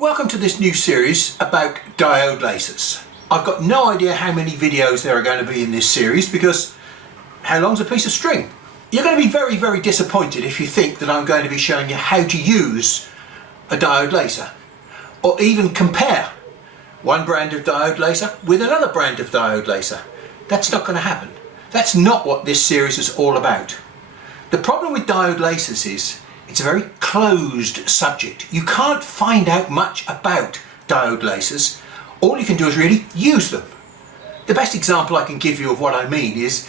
Welcome to this new series about diode lasers. I've got no idea how many videos there are going to be in this series because how long's a piece of string? You're going to be very, very disappointed if you think that I'm going to be showing you how to use a diode laser or even compare one brand of diode laser with another brand of diode laser. That's not going to happen. That's not what this series is all about. The problem with diode lasers is it's a very closed subject. You can't find out much about diode lasers. All you can do is really use them. The best example I can give you of what I mean is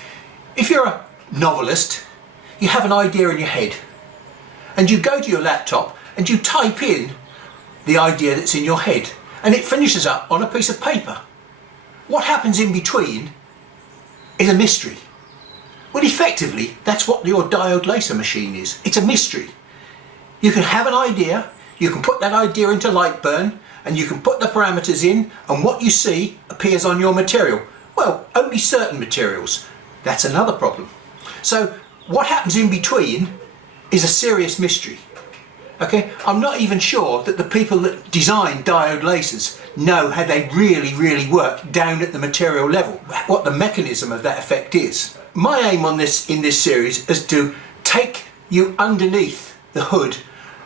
if you're a novelist, you have an idea in your head and you go to your laptop and you type in the idea that's in your head and it finishes up on a piece of paper. What happens in between is a mystery. Well, effectively, that's what your diode laser machine is. It's a mystery. You can have an idea, you can put that idea into Lightburn, and you can put the parameters in, and what you see appears on your material. Well, only certain materials. That's another problem. So what happens in between is a serious mystery. Okay, I'm not even sure that the people that design diode lasers know how they really work down at the material level, what the mechanism of that effect is. My aim on this in this series is to take you underneath the hood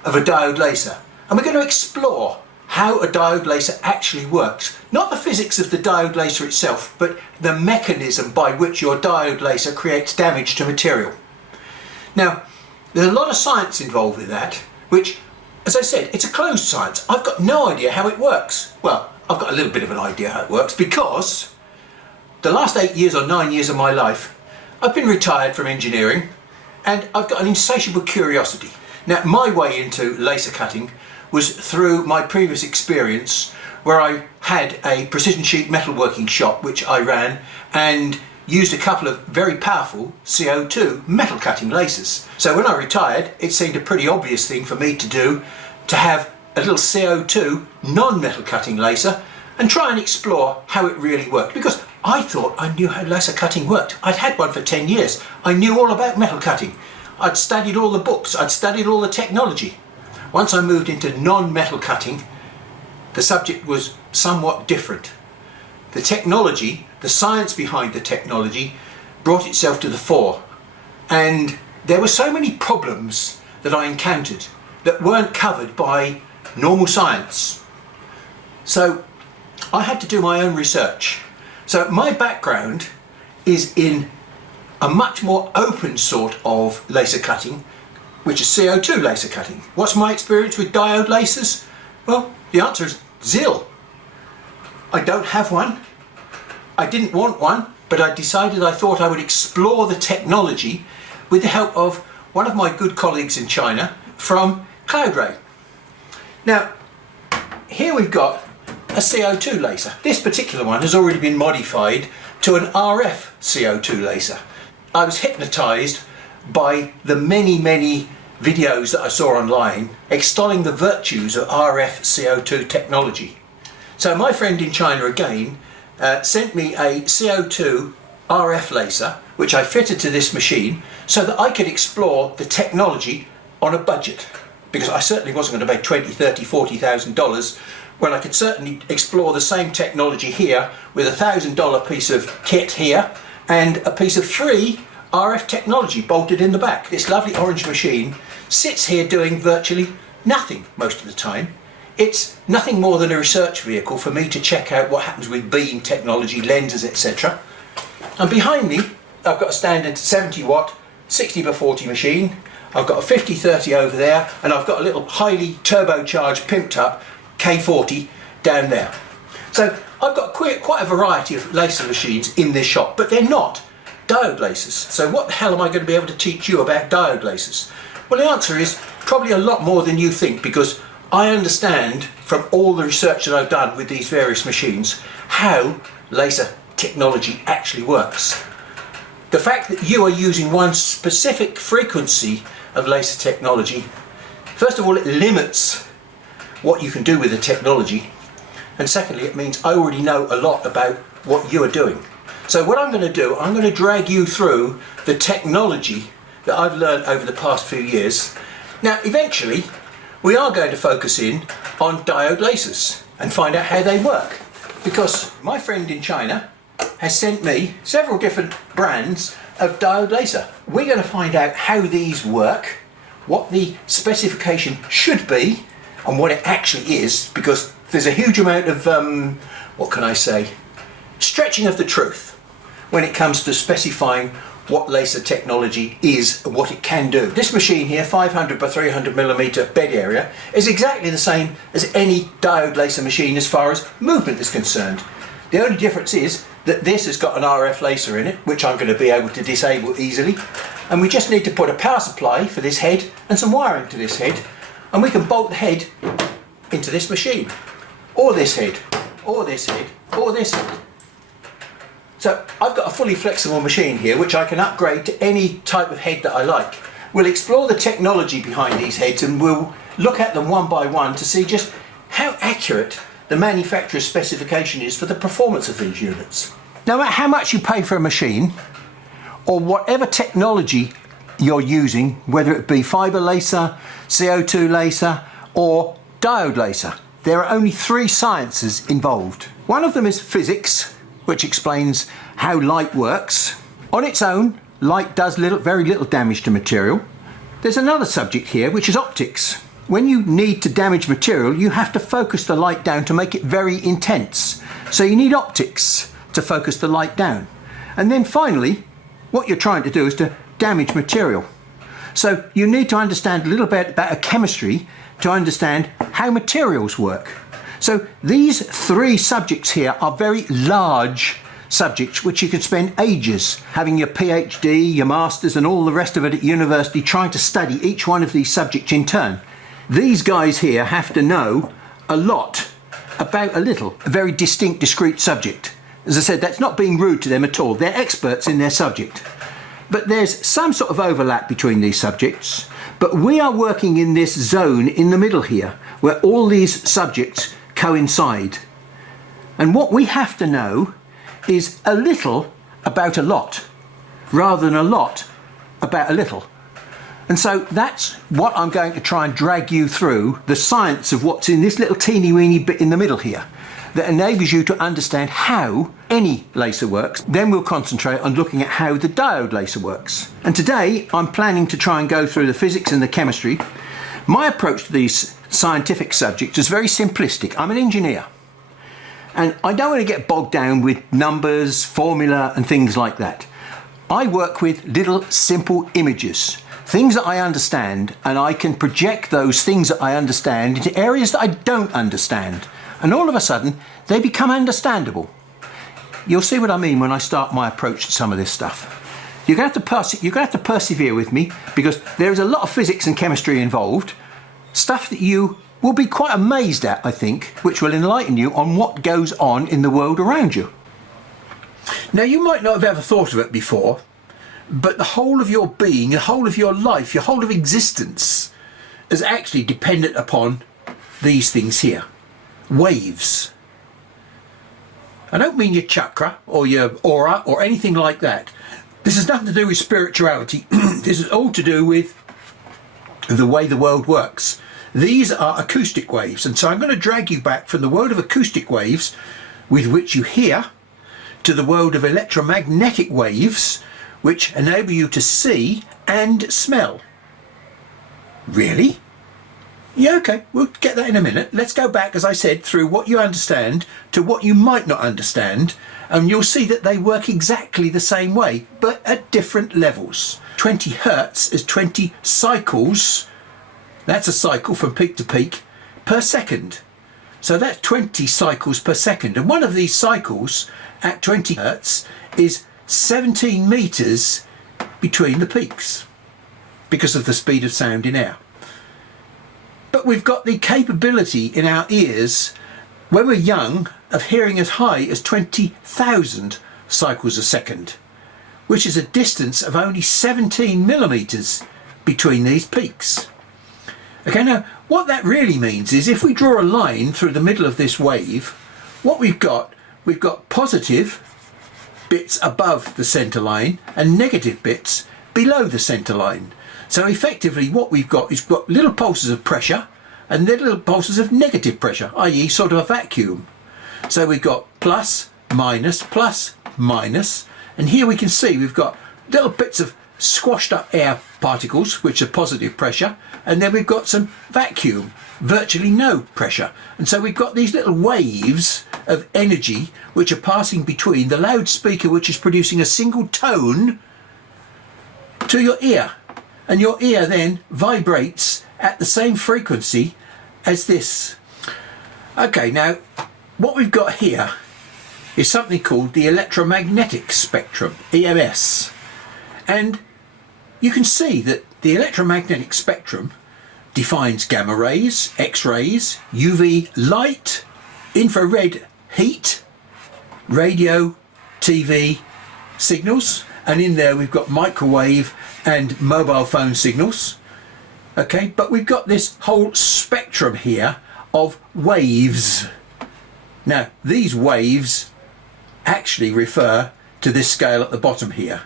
of a diode laser, and we're going to explore how a diode laser actually works. Not the physics of the diode laser itself, but the mechanism by which your diode laser creates damage to material. Now, there's a lot of science involved with that, which, as I said, it's a closed science. I've got no idea how it works. Well, I've got a little bit of an idea how it works because the last 8 years or 9 years of my life, I've been retired from engineering and I've got an insatiable curiosity. Now, my way into laser cutting was through my previous experience where I had a precision sheet metalworking shop which I ran and used a couple of very powerful CO2 metal cutting lasers. So when I retired, it seemed a pretty obvious thing for me to do to have a little CO2 non-metal cutting laser and try and explore how it really worked, because I thought I knew how laser cutting worked. I'd had one for 10 years. I knew all about metal cutting. I'd studied all the books, I'd studied all the technology. Once I moved into non-metal cutting, the subject was somewhat different. The technology, the science behind the technology, brought itself to the fore. And there were so many problems that I encountered that weren't covered by normal science. So I had to do my own research. So my background is in a much more open sort of laser cutting, which is CO2 laser cutting. What's my experience with diode lasers? Well, the answer is zil. I don't have one. I didn't want one, but I decided I thought I would explore the technology with the help of one of my good colleagues in China from Cloud Ray. Now, here we've got a CO2 laser. This particular one has already been modified to an RF CO2 laser. I was hypnotized by the many videos that I saw online extolling the virtues of RF CO2 technology. So my friend in China again sent me a CO2 RF laser which I fitted to this machine so that I could explore the technology on a budget, because I certainly wasn't going to pay $20,000, $30,000, $40,000 when I could certainly explore the same technology here with a $1,000 piece of kit here and a piece of free RF technology bolted in the back. This lovely orange machine sits here doing virtually nothing most of the time. It's nothing more than a research vehicle for me to check out what happens with beam technology, lenses, etc. And behind me, I've got a standard 70 watt, 60x40 machine. I've got a 50-30 over there, and I've got a little highly turbocharged, pimped up K40 down there. So I've got quite a variety of laser machines in this shop, but they're not diode lasers. So what the hell am I going to be able to teach you about diode lasers? Well, the answer is probably a lot more than you think, because I understand from all the research that I've done with these various machines how laser technology actually works. The fact that you are using one specific frequency of laser technology, first of all, it limits what you can do with the technology, and secondly, it means I already know a lot about what you are doing. So what I'm going to do, I'm going to drag you through the technology that I've learned over the past few years. Now, eventually, we are going to focus in on diode lasers and find out how they work. Because my friend in China has sent me several different brands of diode laser. We're going to find out how these work, what the specification should be, and what it actually is, because there's a huge amount of, what can I say, stretching of the truth when it comes to specifying what laser technology is and what it can do. This machine here, 500 by 300 millimeter bed area, is exactly the same as any diode laser machine as far as movement is concerned. The only difference is that this has got an RF laser in it, which I'm going to be able to disable easily, and we just need to put a power supply for this head and some wiring to this head, and we can bolt the head into this machine, or this head, or this head, or this head. So I've got a fully flexible machine here which I can upgrade to any type of head that I like. We'll explore the technology behind these heads and we'll look at them one by one to see just how accurate the manufacturer's specification is for the performance of these units. No matter how much you pay for a machine, or whatever technology you're using, whether it be fibre laser, CO2 laser or diode laser, there are only three sciences involved. One of them is physics, which explains how light works. On its own, light does very little damage to material. There's another subject here, which is optics. When you need to damage material, you have to focus the light down to make it very intense. So you need optics to focus the light down. And then finally, what you're trying to do is to damage material. So you need to understand a little bit about chemistry to understand how materials work. So these three subjects here are very large subjects which you could spend ages having your PhD, your masters and all the rest of it at university trying to study each one of these subjects in turn. These guys here have to know a lot about a little, a very distinct, discrete subject. As I said, that's not being rude to them at all. They're experts in their subject. But there's some sort of overlap between these subjects. But we are working in this zone in the middle here, where all these subjects coincide. And what we have to know is a little about a lot, rather than a lot about a little. And so that's what I'm going to try and drag you through, the science of what's in this little teeny weeny bit in the middle here, that enables you to understand how any laser works. Then we'll concentrate on looking at how the diode laser works. And today I'm planning to try and go through the physics and the chemistry. My approach to these scientific subjects is very simplistic. I'm an engineer. And I don't want to get bogged down with numbers, formula and things like that. I work with little simple images, things that I understand, and I can project those things that I understand into areas that I don't understand. And all of a sudden, they become understandable. You'll see what I mean when I start my approach to some of this stuff. You're going to have to persevere with me, because there is a lot of physics and chemistry involved, stuff that you will be quite amazed at, I think, which will enlighten you on what goes on in the world around you. Now, you might not have ever thought of it before, but the whole of your being, the whole of your life, your whole of existence is actually dependent upon these things here. Waves. I don't mean your chakra or your aura or anything like that. This has nothing to do with spirituality. This is all to do with the way the world works. These are acoustic waves, and so I'm going to drag you back from the world of acoustic waves with which you hear to the world of electromagnetic waves which enable you to see and smell. Really? Yeah, okay, we'll get that in a minute. Let's go back, as I said, through what you understand to what you might not understand, and you'll see that they work exactly the same way, but at different levels. 20 hertz is 20 cycles, that's a cycle from peak to peak, per second. So that's 20 cycles per second, and one of these cycles at 20 hertz is 17 meters between the peaks because of the speed of sound in air. But we've got the capability in our ears, when we're young, of hearing as high as 20,000 cycles a second, which is a distance of only 17 millimeters between these peaks. Okay, now what that really means is if we draw a line through the middle of this wave, what we've got positive bits above the centre line and negative bits below the centre line. So effectively what we've got is little pulses of pressure and they're little pulses of negative pressure, i.e. sort of a vacuum. So we've got plus, minus, and here we can see we've got little bits of squashed up air particles, which are positive pressure, and then we've got some vacuum, virtually no pressure. And so we've got these little waves of energy which are passing between the loudspeaker, which is producing a single tone, to your ear. And your ear then vibrates at the same frequency as this. Okay, now what we've got here is something called the electromagnetic spectrum, EMS. And you can see that the electromagnetic spectrum defines gamma rays, X-rays, UV light, infrared heat, radio, TV signals, and in there we've got microwave and mobile phone signals. Okay, but we've got this whole spectrum here of waves. Now, these waves actually refer to this scale at the bottom here.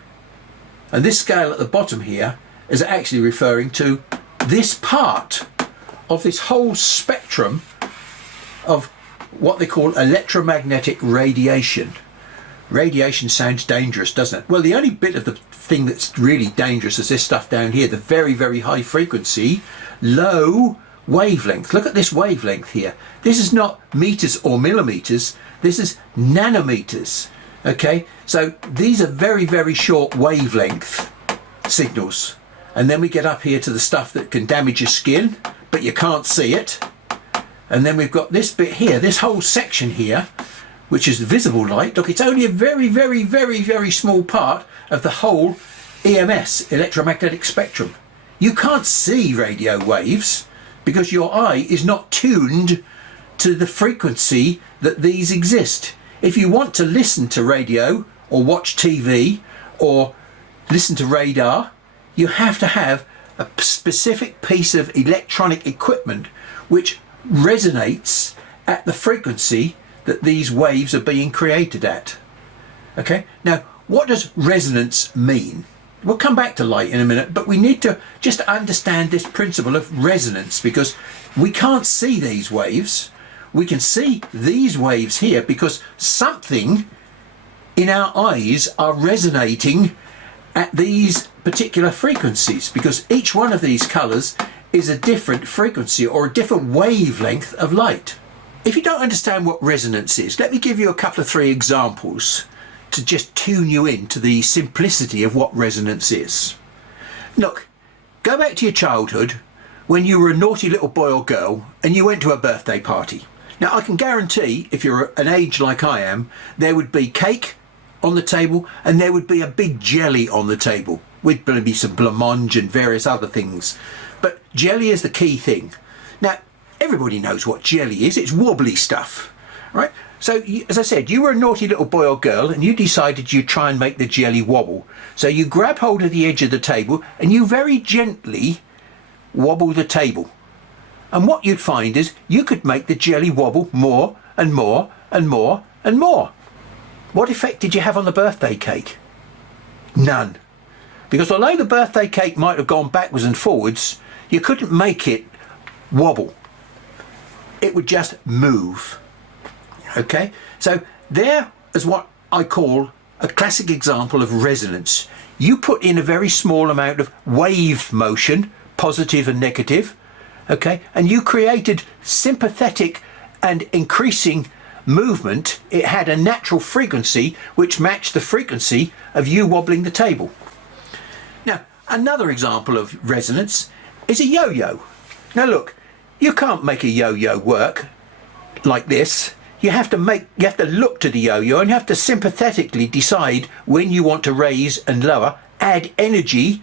And this scale at the bottom here is actually referring to this part of this whole spectrum of what they call electromagnetic radiation. Radiation sounds dangerous, doesn't it? Well, the only bit of the thing that's really dangerous is this stuff down here, the very, very high frequency, low wavelength. Look at this wavelength here. This is not meters or millimeters, this is nanometers. Okay, so these are very, very short wavelength signals. And then we get up here to the stuff that can damage your skin, but you can't see it. And then we've got this bit here, this whole section here, which is visible light. Look, it's only a very, very, very, very small part of the whole EMS, electromagnetic spectrum. You can't see radio waves because your eye is not tuned to the frequency that these exist. If you want to listen to radio or watch TV or listen to radar, you have to have a specific piece of electronic equipment which resonates at the frequency that these waves are being created at. Okay, now what does resonance mean? We'll come back to light in a minute, but we need to just understand this principle of resonance, because we can't see these waves. We can see these waves here because something in our eyes are resonating at these particular frequencies, because each one of these colours is a different frequency or a different wavelength of light. If you don't understand what resonance is, let me give you a couple of three examples to just tune you in to the simplicity of what resonance is. Look, go back to your childhood when you were a naughty little boy or girl and you went to a birthday party. Now, I can guarantee, if you're an age like I am, there would be cake on the table and there would be a big jelly on the table with maybe some blancmange and various other things. But jelly is the key thing. Now, everybody knows what jelly is. It's wobbly stuff, right? So, as I said, you were a naughty little boy or girl and you decided you'd try and make the jelly wobble. So you grab hold of the edge of the table and you very gently wobble the table. And what you'd find is you could make the jelly wobble more and more and more and more. What effect did you have on the birthday cake? None. Because although the birthday cake might have gone backwards and forwards, you couldn't make it wobble. It would just move. Okay, so there is what I call a classic example of resonance. You put in a very small amount of wave motion, positive and negative, okay, and you created sympathetic and increasing movement. It had a natural frequency which matched the frequency of you wobbling the table. Now, another example of resonance is a yo-yo. Now look, you can't make a yo-yo work like this. You have to look to the yo-yo and you have to sympathetically decide when you want to raise and lower, add energy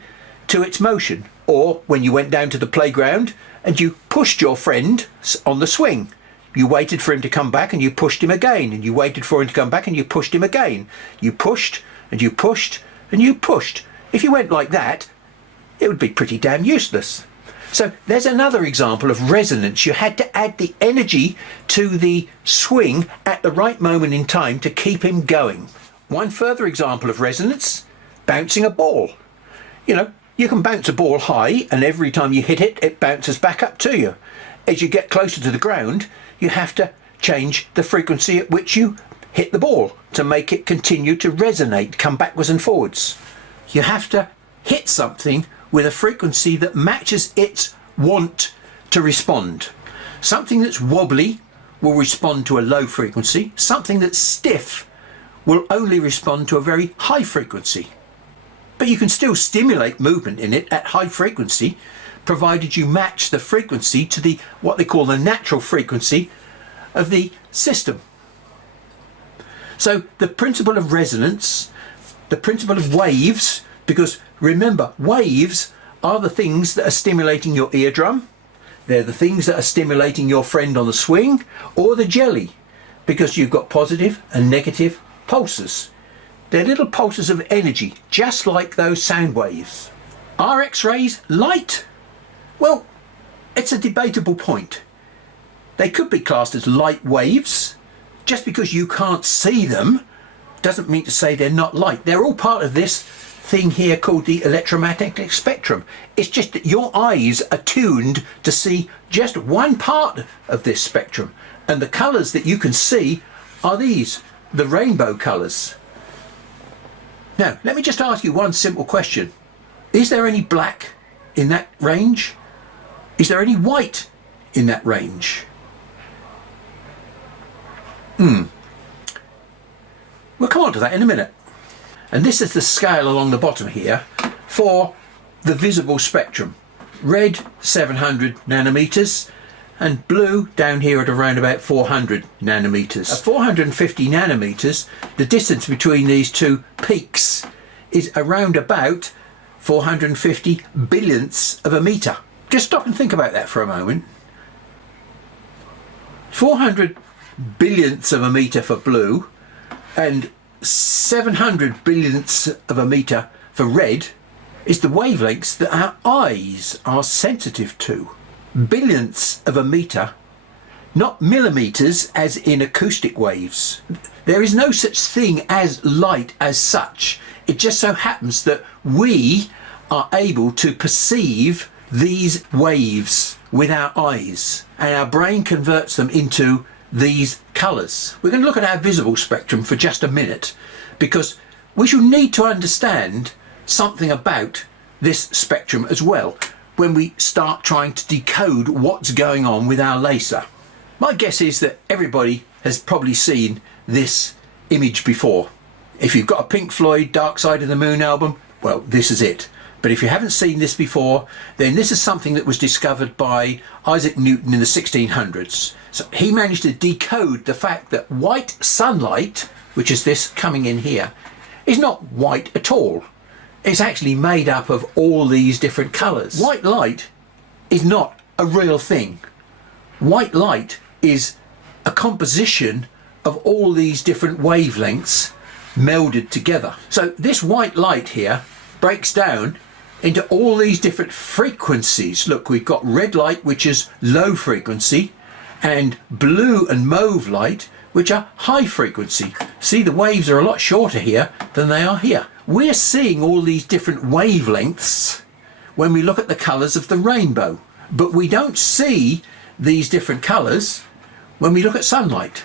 to its motion. Or when you went down to the playground and you pushed your friend on the swing, you waited for him to come back and you pushed him again, and you waited for him to come back and you pushed him again. You pushed and you pushed and you pushed. If you went like that, it would be pretty damn useless. So there's another example of resonance. You had to add the energy to the swing at the right moment in time to keep him going. One further example of resonance, bouncing a ball. You know, you can bounce a ball high and every time you hit it, it bounces back up to you. as you get closer to the ground, you have to change the frequency at which you hit the ball to make it continue to resonate, come backwards and forwards. You have to hit something with a frequency that matches its want to respond. Something that's wobbly will respond to a low frequency. Something that's stiff will only respond to a very high frequency. But you can still stimulate movement in it at high frequency, provided you match the frequency to the what they call the natural frequency of the system. So the principle of resonance, the principle of waves, because remember, waves are the things that are stimulating your eardrum, they're the things that are stimulating your friend on the swing, or the jelly, because you've got positive and negative pulses. They're little pulses of energy, just like those sound waves. Are X-rays light? Well, it's a debatable point. They could be classed as light waves. Just because you can't see them doesn't mean to say they're not light. They're all part of this thing here called the electromagnetic spectrum. It's just that your eyes are tuned to see just one part of this spectrum. And the colours that you can see are these, the rainbow colours. Now, let me just ask you one simple question. Is there any black in that range? Is there any white in that range? We'll come on to that in a minute. And this is the scale along the bottom here for the visible spectrum. Red, 700 nanometers, and blue down here at around about 400 nanometers. At 450 nanometers, the distance between these two peaks is around about 450 billionths of a meter. Just stop and think about that for a moment. 400 billionths of a meter for blue and 700 billionths of a meter for red is the wavelengths that our eyes are sensitive to. Billionths of a meter, not millimeters as in acoustic waves. There is no such thing as light as such. It just so happens that we are able to perceive these waves with our eyes, and our brain converts them into these colours. We're going to look at our visible spectrum for just a minute, because we shall need to understand something about this spectrum as well when we start trying to decode what's going on with our laser. My guess is that everybody has probably seen this image before. If you've got a Pink Floyd Dark Side of the Moon album, well, this is it. But if you haven't seen this before, then this is something that was discovered by Isaac Newton in the 1600s. So he managed to decode the fact that white sunlight, which is this coming in here, is not white at all. It's actually made up of all these different colours. White light is not a real thing. White light is a composition of all these different wavelengths melded together. So this white light here breaks down into all these different frequencies. Look, we've got red light, which is low frequency, and blue and mauve light, which are high frequency. See, the waves are a lot shorter here than they are here. We're seeing all these different wavelengths when we look at the colours of the rainbow, but we don't see these different colours when we look at sunlight.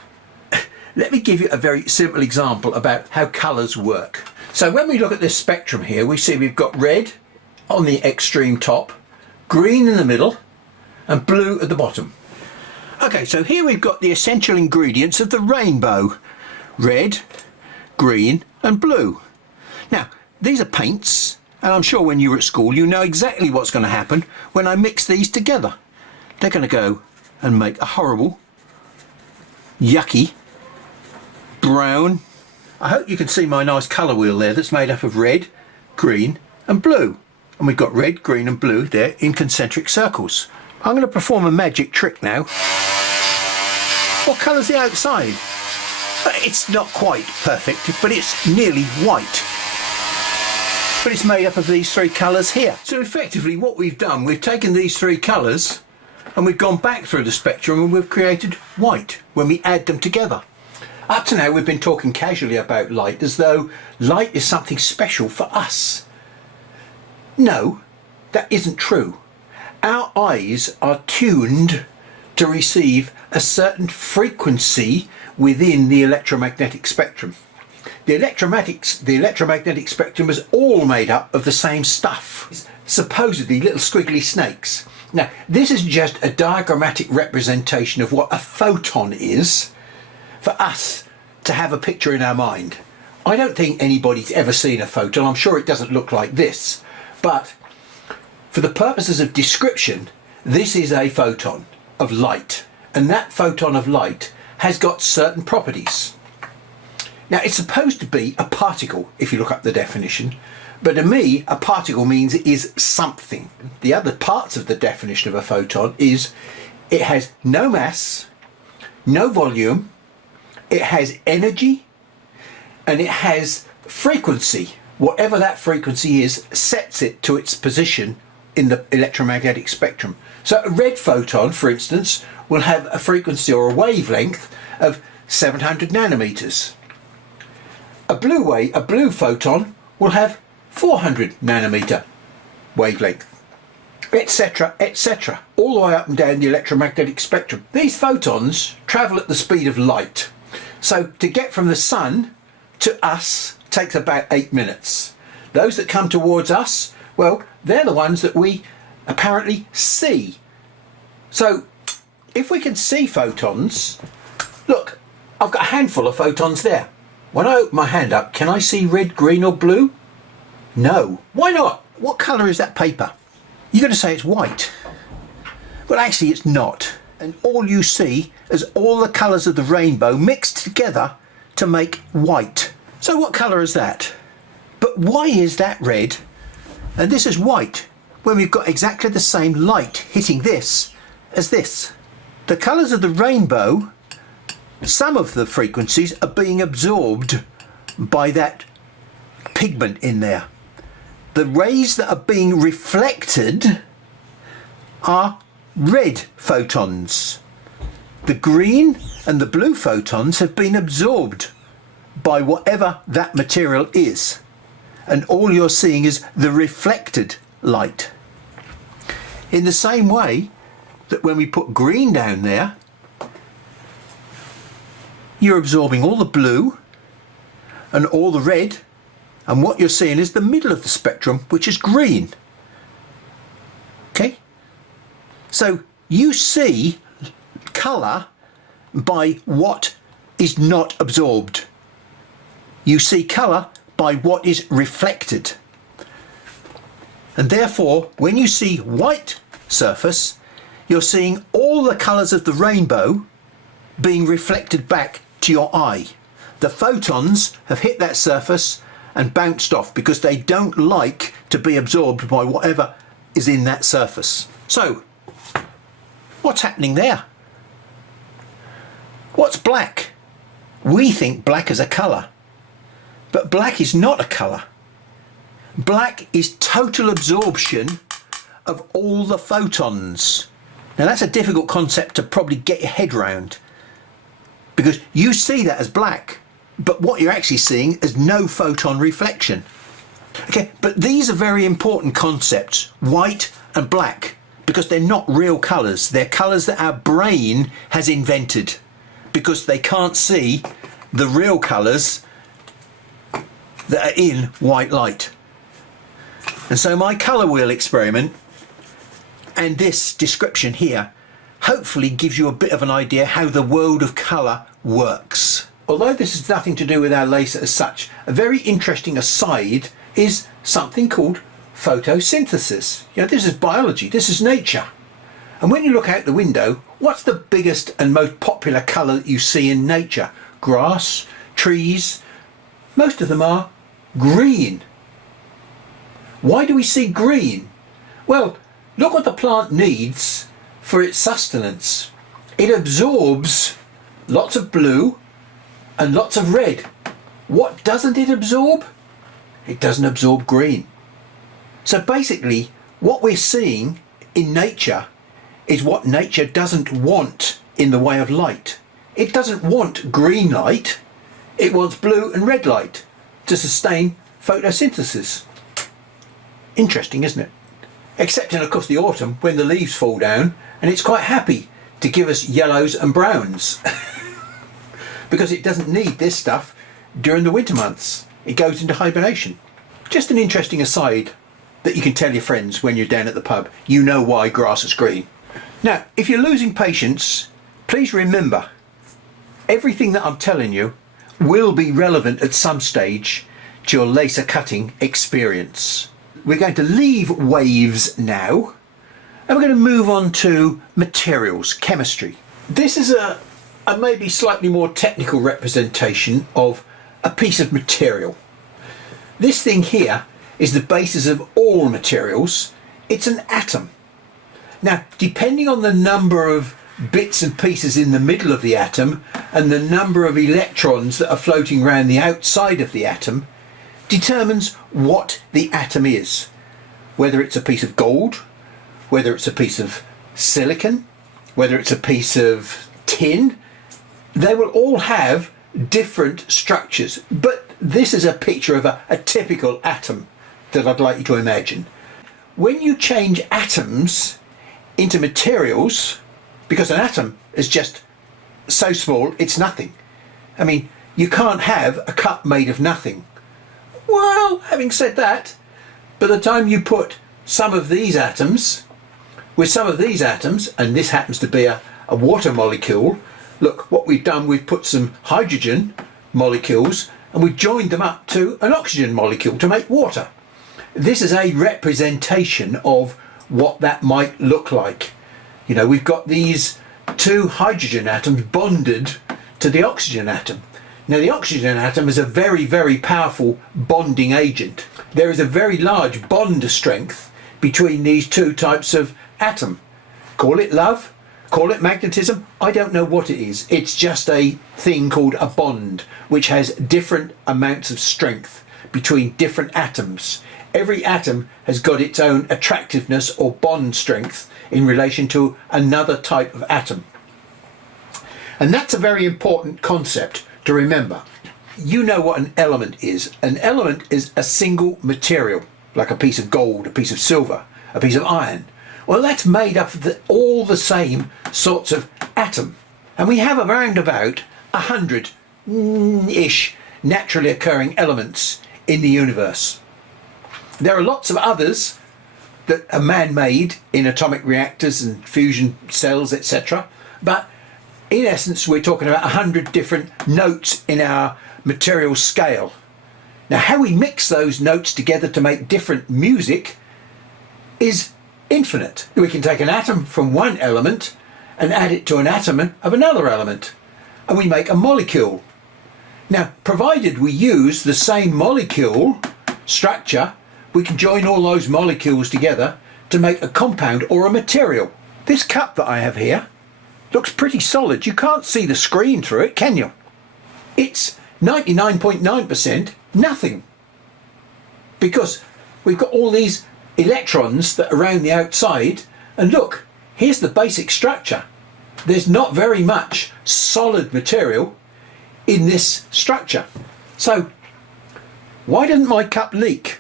Let me give you a very simple example about how colours work. So when we look at this spectrum here, we see we've got red on the extreme top, green in the middle, and blue at the bottom. Okay, so here we've got the essential ingredients of the rainbow: red, green, and blue. Now, these are paints, and I'm sure when you were at school you know exactly what's going to happen when I mix these together. They're going to go and make a horrible, yucky, brown. I hope you can see my nice colour wheel there that's made up of red, green, and blue. And we've got red, green, and blue there in concentric circles. I'm going to perform a magic trick now. What colour's the outside? It's not quite perfect, but it's nearly white. But it's made up of these three colours here. So effectively what we've done, we've taken these three colours and we've gone back through the spectrum and we've created white when we add them together. Up to now we've been talking casually about light as though light is something special for us. No, that isn't true. Our eyes are tuned to receive a certain frequency within the electromagnetic spectrum. The electromagnetic spectrum is all made up of the same stuff, supposedly little squiggly snakes. Now, this is just a diagrammatic representation of what a photon is for us to have a picture in our mind. I don't think anybody's ever seen a photon. I'm sure it doesn't look like this, but for the purposes of description, this is a photon of light, and that photon of light has got certain properties. Now, it's supposed to be a particle if you look up the definition, but to me a particle means it is something. The other parts of the definition of a photon is it has no mass, no volume, it has energy, and it has frequency. Whatever that frequency is sets it to its position in the electromagnetic spectrum. So a red photon, for instance, will have a frequency or a wavelength of 700 nanometers. A blue photon will have 400 nanometer wavelength, etc., etc., all the way up and down the electromagnetic spectrum. These photons travel at the speed of light. So to get from the sun to us takes about 8 minutes. Those that come towards us, well, they're the ones that we apparently see. So if we can see photons, look, I've got a handful of photons there. When I open my hand up, can I see red, green or blue? No. Why not? What colour is that paper? You're going to say it's white. Well, actually it's not. And all you see is all the colours of the rainbow mixed together to make white. So what colour is that? But why is that red and this is white when we've got exactly the same light hitting this as this? The colours of the rainbow, some of the frequencies are being absorbed by that pigment in there. The rays that are being reflected are red photons. The green and the blue photons have been absorbed by whatever that material is, and all you're seeing is the reflected light. In the same way that when we put green down there, you're absorbing all the blue and all the red, and what you're seeing is the middle of the spectrum, which is green. Okay? So you see colour by what is not absorbed. You see colour by what is reflected. And therefore, when you see white surface, you're seeing all the colours of the rainbow being reflected back to your eye. The photons have hit that surface and bounced off because they don't like to be absorbed by whatever is in that surface. So, what's happening there? What's black? We think black is a colour, but black is not a colour. Black is total absorption of all the photons. Now that's a difficult concept to probably get your head round, because you see that as black, but what you're actually seeing is no photon reflection. Okay, but these are very important concepts, white and black, because they're not real colours. They're colours that our brain has invented because they can't see the real colours that are in white light. And so my colour wheel experiment and this description here hopefully gives you a bit of an idea how the world of colour works. Although this has nothing to do with our laser as such, a very interesting aside is something called photosynthesis. You know, this is biology, this is nature. And when you look out the window, what's the biggest and most popular colour that you see in nature? Grass, trees, most of them are green. Why do we see green? Well, look what the plant needs for its sustenance. It absorbs lots of blue and lots of red. What doesn't it absorb? It doesn't absorb green. So basically, what we're seeing in nature is what nature doesn't want in the way of light. It doesn't want green light, it wants blue and red light to sustain photosynthesis. Interesting, isn't it? Except in, of course, the autumn when the leaves fall down and it's quite happy to give us yellows and browns because it doesn't need this stuff during the winter months. It goes into hibernation. Just an interesting aside that you can tell your friends when you're down at the pub. You know why grass is green. Now, if you're losing patience, please remember, everything that I'm telling you will be relevant at some stage to your laser cutting experience. We're going to leave waves now, and we're going to move on to materials, chemistry. This is a maybe slightly more technical representation of a piece of material. This thing here is the basis of all materials. It's an atom. Now, depending on the number of bits and pieces in the middle of the atom and the number of electrons that are floating around the outside of the atom, determines what the atom is. Whether it's a piece of gold, whether it's a piece of silicon, whether it's a piece of tin, they will all have different structures. But this is a picture of a typical atom that I'd like you to imagine. When you change atoms into materials, because an atom is just so small, it's nothing. I mean, you can't have a cup made of nothing. Well, having said that, by the time you put some of these atoms with some of these atoms, and this happens to be a water molecule, look, what we've done, we've put some hydrogen molecules and we've joined them up to an oxygen molecule to make water. This is a representation of what that might look like. You know, we've got these two hydrogen atoms bonded to the oxygen atom. Now, the oxygen atom is a very, very powerful bonding agent. There is a very large bond strength between these two types of atom. Call it love, call it magnetism, I don't know what it is. It's just a thing called a bond, which has different amounts of strength between different atoms. Every atom has got its own attractiveness or bond strength in relation to another type of atom. And that's a very important concept to remember. You know what an element is. An element is a single material, like a piece of gold, a piece of silver, a piece of iron. Well, that's made up of all the same sorts of atom. And we have around about 100-ish naturally occurring elements in the universe. There are lots of others that are man-made in atomic reactors and fusion cells, etc. But in essence, we're talking about 100 different notes in our material scale. Now, how we mix those notes together to make different music is infinite. We can take an atom from one element and add it to an atom of another element, and we make a molecule. Now, provided we use the same molecule structure, we can join all those molecules together to make a compound or a material. This cup that I have here looks pretty solid. You can't see the screen through it, can you? It's 99.9% nothing, because we've got all these electrons that are around the outside, and look, here's the basic structure. There's not very much solid material in this structure. So why doesn't my cup leak?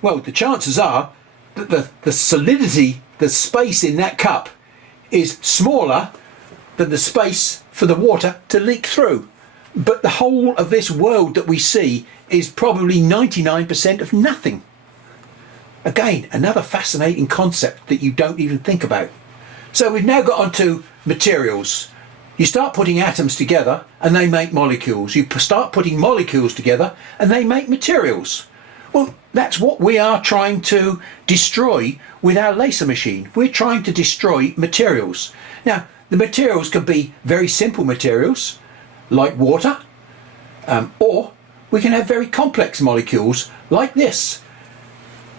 Well, the chances are that the solidity, the space in that cup is smaller than the space for the water to leak through. But the whole of this world that we see is probably 99% of nothing. Again, another fascinating concept that you don't even think about. So we've now got onto materials. You start putting atoms together and they make molecules. You start putting molecules together and they make materials. Well, that's what we are trying to destroy with our laser machine. We're trying to destroy materials. Now, the materials can be very simple materials, like water, or we can have very complex molecules like this.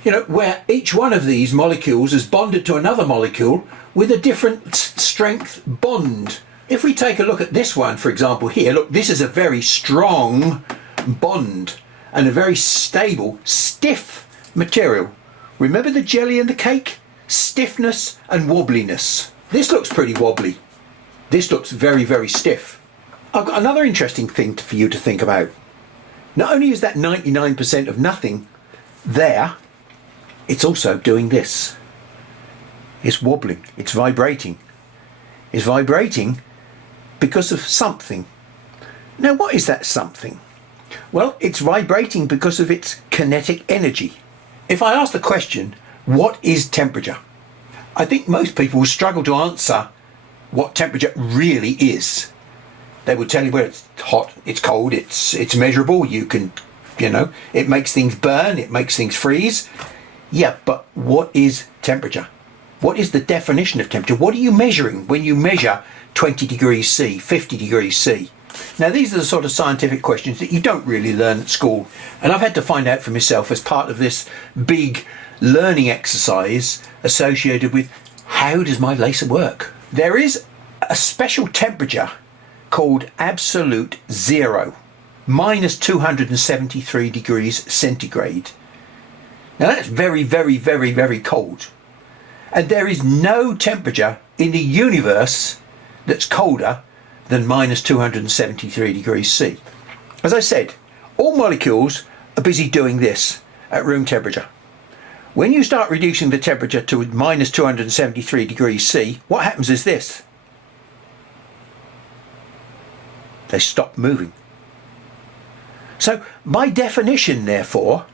You know, where each one of these molecules is bonded to another molecule with a different strength bond. If we take a look at this one, for example, here, look, this is a very strong bond and a very stable, stiff material. Remember the jelly and the cake? Stiffness and wobbliness. This looks pretty wobbly. This looks very, very stiff. I've got another interesting thing for you to think about. Not only is that 99% of nothing there, it's also doing this. It's wobbling, it's vibrating. is vibrating because of something. Now, what is that something? Well, it's vibrating because of its kinetic energy. If I ask the question, what is temperature? I think most people will struggle to answer what temperature really is. They will tell you, well, it's hot, it's cold, it's measurable, you can, it makes things burn, it makes things freeze. Yeah, but what is temperature? What is the definition of temperature? What are you measuring when you measure 20 degrees C, 50 degrees C? Now, these are the sort of scientific questions that you don't really learn at school. And I've had to find out for myself as part of this big learning exercise associated with how does my laser work? There is a special temperature called absolute zero, minus 273 degrees centigrade. Now, that's very, very, very, very cold. And there is no temperature in the universe that's colder than minus 273 degrees C. As I said, all molecules are busy doing this at room temperature. When you start reducing the temperature to minus 273 degrees C, what happens is this. They stop moving. So, by definition, therefore,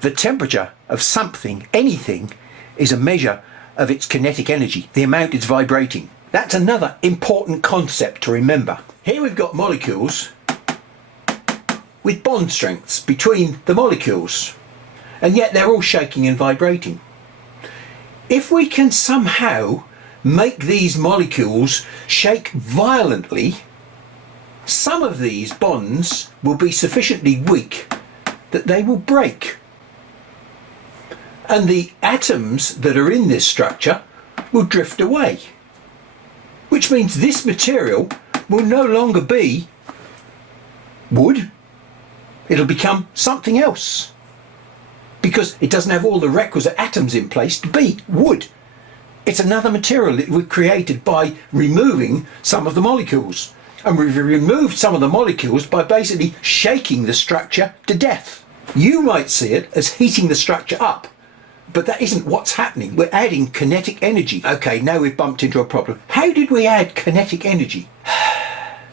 the temperature of something, anything, is a measure of its kinetic energy, the amount it's vibrating. That's another important concept to remember. Here we've got molecules with bond strengths between the molecules, and yet they're all shaking and vibrating. If we can somehow make these molecules shake violently, some of these bonds will be sufficiently weak that they will break. And the atoms that are in this structure will drift away. Which means this material will no longer be wood. It'll become something else. Because it doesn't have all the requisite atoms in place to be wood. It's another material that we've created by removing some of the molecules. And we've removed some of the molecules by basically shaking the structure to death. You might see it as heating the structure up. But that isn't what's happening. We're adding kinetic energy. Okay, now we've bumped into a problem. How did we add kinetic energy?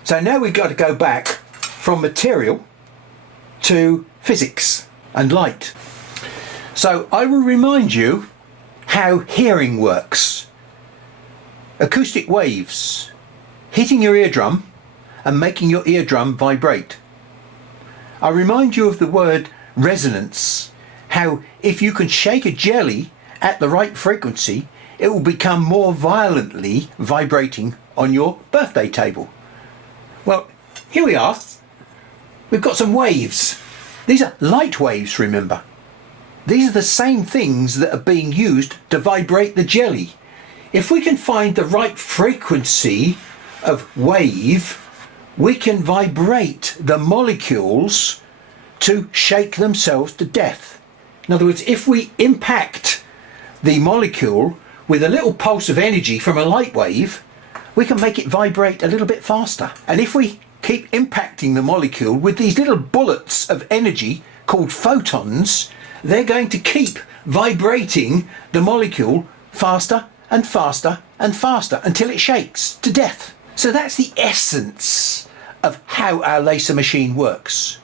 So now we've got to go back from material to physics and light. So I will remind you how hearing works. Acoustic waves hitting your eardrum and making your eardrum vibrate. I remind you of the word resonance. How if you can shake a jelly at the right frequency, it will become more violently vibrating on your birthday table. Well, here we are. We've got some waves. These are light waves, remember. These are the same things that are being used to vibrate the jelly. If we can find the right frequency of wave, we can vibrate the molecules to shake themselves to death. In other words, if we impact the molecule with a little pulse of energy from a light wave, we can make it vibrate a little bit faster. And if we keep impacting the molecule with these little bullets of energy called photons, they're going to keep vibrating the molecule faster and faster and faster until it shakes to death. So that's the essence of how our laser machine works.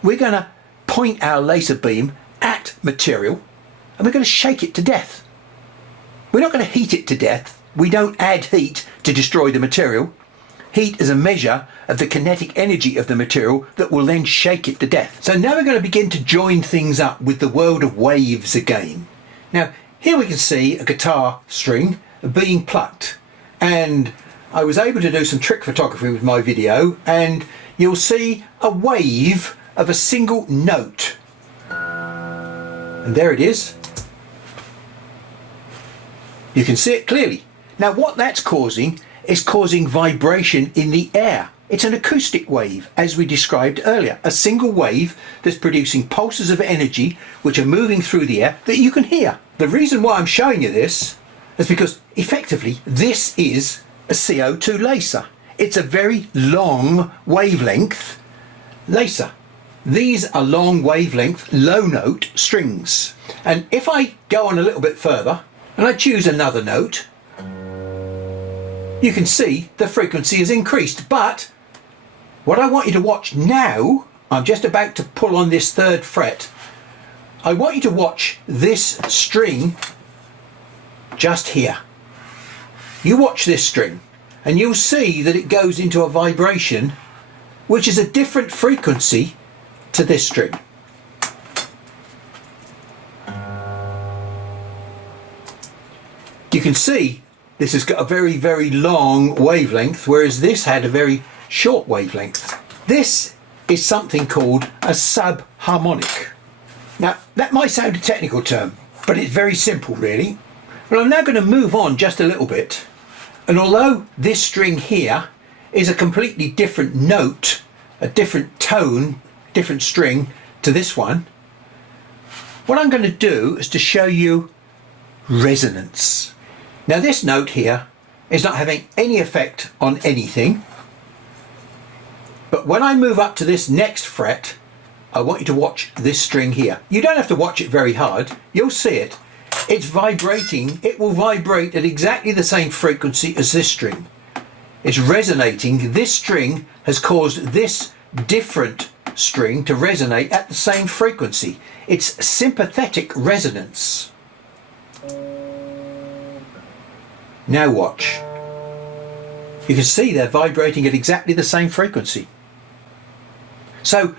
We're going to point our laser beam at material and we're going to shake it to death. We're not going to heat it to death. We don't add heat to destroy the material. Heat is a measure of the kinetic energy of the material that will then shake it to death. So now we're going to begin to join things up with the world of waves again. Now here we can see a guitar string being plucked, and I was able to do some trick photography with my video, and you'll see a wave of a single note. And there it is. You can see it clearly. Now what that's causing is causing vibration in the air. It's an acoustic wave, as we described earlier. A single wave that's producing pulses of energy which are moving through the air that you can hear. The reason why I'm showing you this is because effectively this is a CO2 laser. It's a very long wavelength laser. These are long wavelength, low note strings. And if I go on a little bit further and I choose another note, you can see it clearly. Now what that's causing is causing vibration in the air. It's an acoustic wave, as we described earlier. A single wave that's producing pulses of energy which are moving through the air that you can hear. The reason why I'm showing you this is because effectively this is a very long wavelength laser. It's a very long wavelength, low note strings. And if I go on a little bit further and I choose another note, you can see the frequency has increased. But what I want you to watch now, I'm just about to pull on this 3rd fret. I want you to watch this string just here. You watch this string and you'll see that it goes into a vibration which is a different frequency to this string. You can see this has got a very, very long wavelength, whereas this had a very short wavelength. This is something called a subharmonic. Now, that might sound a technical term, but it's very simple really. Well, I'm now going to move on just a little bit. And although this string here is a completely different note, a different tone, different string to this one, what I'm going to do is to show you resonance. Now, this note here is not having any effect on anything. But when I move up to this next fret, I want you to watch this string here. You don't have to watch it very hard. You'll see it. It's vibrating. It will vibrate at exactly the same frequency as this string. It's resonating. This string has caused this different string to resonate at the same frequency. It's sympathetic resonance. Now watch. You can see they're vibrating at exactly the same frequency. So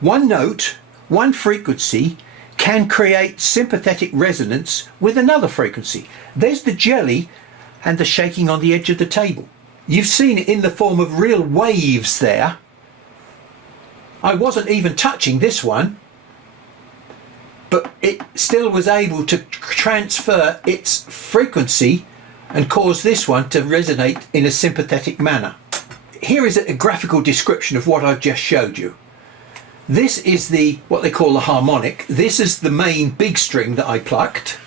one note, one frequency can create sympathetic resonance with another frequency. There's the jelly and the shaking on the edge of the table. You've seen it in the form of real waves there. I wasn't even touching this one, but it still was able to transfer its frequency and cause this one to resonate in a sympathetic manner. Here is a graphical description of what I've just showed you. This is what they call the harmonic. This is the main big string that I plucked,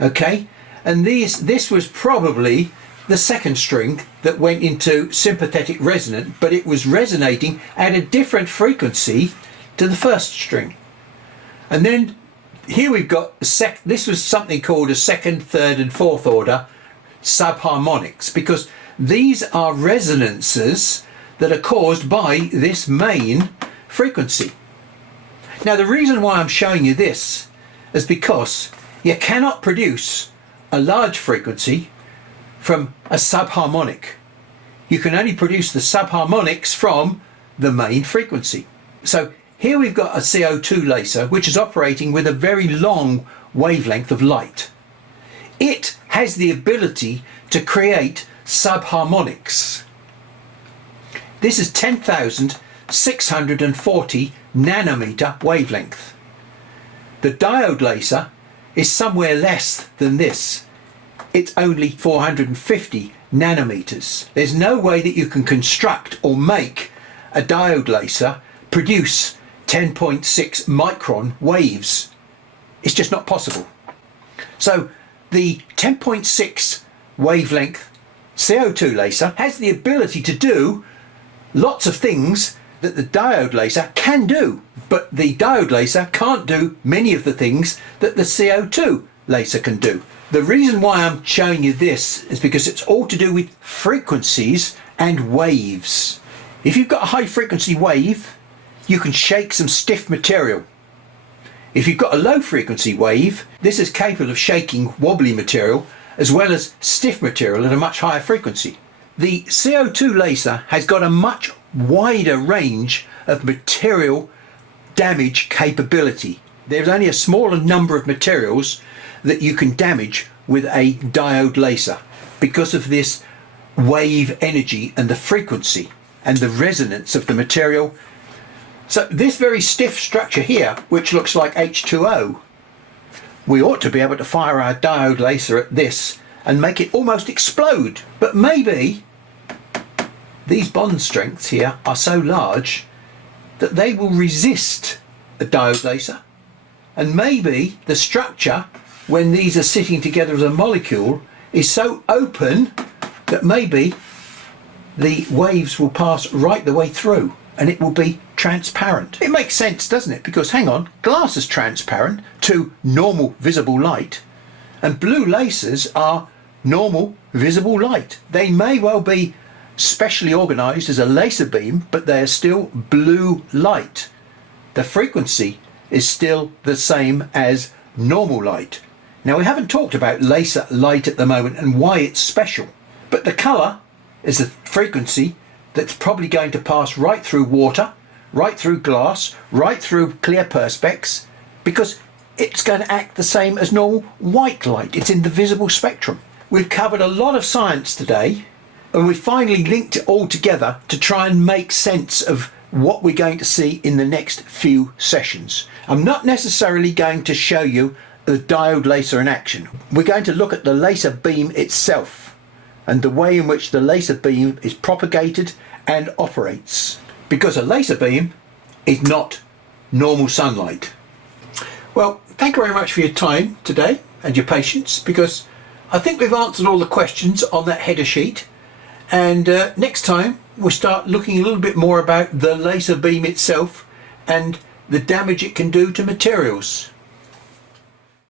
okay? And this was probably the second string that went into sympathetic resonance, but it was resonating at a different frequency to the first string. And then here we've got this was something called a 2nd, 3rd and 4th order subharmonics, because these are resonances that are caused by this main frequency. Now, the reason why I'm showing you this is because you cannot produce a large frequency from a subharmonic. You can only produce the subharmonics from the main frequency. So here we've got a CO2 laser which is operating with a very long wavelength of light. It has the ability to create subharmonics. This is 10,640 nanometer wavelength. The diode laser is somewhere less than this. It's only 450 nanometers. There's no way that you can construct or make a diode laser produce 10.6 micron waves. It's just not possible. So the 10.6 wavelength CO2 laser has the ability to do lots of things that the diode laser can do, but the diode laser can't do many of the things that the CO2 laser can do. The reason why I'm showing you this is because it's all to do with frequencies and waves. If you've got a high frequency wave, you can shake some stiff material. If you've got a low frequency wave, this is capable of shaking wobbly material as well as stiff material at a much higher frequency. The CO2 laser has got a much wider range of material damage capability. There's only a smaller number of materials that you can damage with a diode laser because of this wave energy and the frequency and the resonance of the material. So this very stiff structure here, which looks like H2O, we ought to be able to fire our diode laser at this and make it almost explode. But maybe these bond strengths here are so large that they will resist a diode laser, and maybe the structure, when these are sitting together as a molecule, is so open that maybe the waves will pass right the way through and it will be transparent. It makes sense, doesn't it? Because hang on, glass is transparent to normal visible light, and blue lasers are normal visible light. They may well be specially organized as a laser beam, but they are still blue light. The frequency is still the same as normal light. Now, we haven't talked about laser light at the moment and why it's special, but the color is the frequency that's probably going to pass right through water, right through glass, right through clear perspex, because it's going to act the same as normal white light. It's in the visible spectrum. We've covered a lot of science today, and we finally linked it all together to try and make sense of what we're going to see in the next few sessions. I'm not necessarily going to show you the diode laser in action. We're going to look at the laser beam itself and the way in which the laser beam is propagated and operates, because a laser beam is not normal sunlight. Well, thank you very much for your time today and your patience, because I think we've answered all the questions on that header sheet, and next time we'll start looking a little bit more about the laser beam itself and the damage it can do to materials.